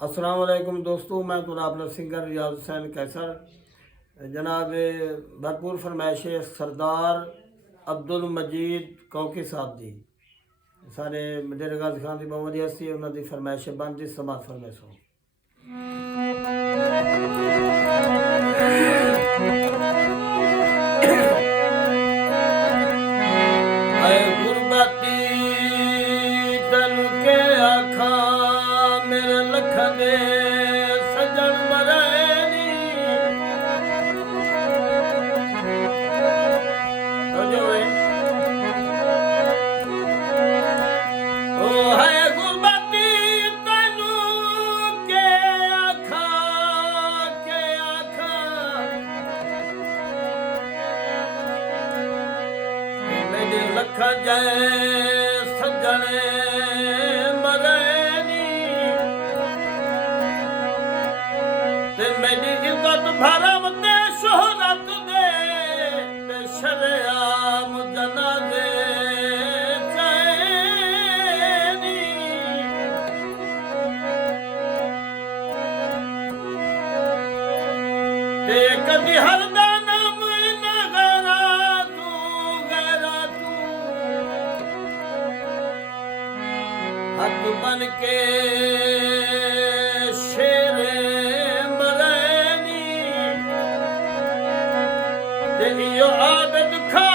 अस्सलाम वालेकुम दोस्तों, मैं तो अपना सिंगर रियाज हुसैन कैसर जनाब भरपूर फरमाइश सरदार अब्दुल मजीद कौकी साहब दी सारे डेरे गाजी खान की बहुत वधिया सी उन्होंने फरमाइश बनती समाज फरमाइश हो। गुरबती तन के आखा मेरे लखने सजन मरैनी तो जो है ओ है गुरबती तनु के आखा मेरे लख जाए सजने मेरी इज्जत भरम ते शोहरत दे ते शरेआम जनाजे चैनी ते कदी हर दाना मुइन गैरा तू हद बन के शेरे यो आदत खा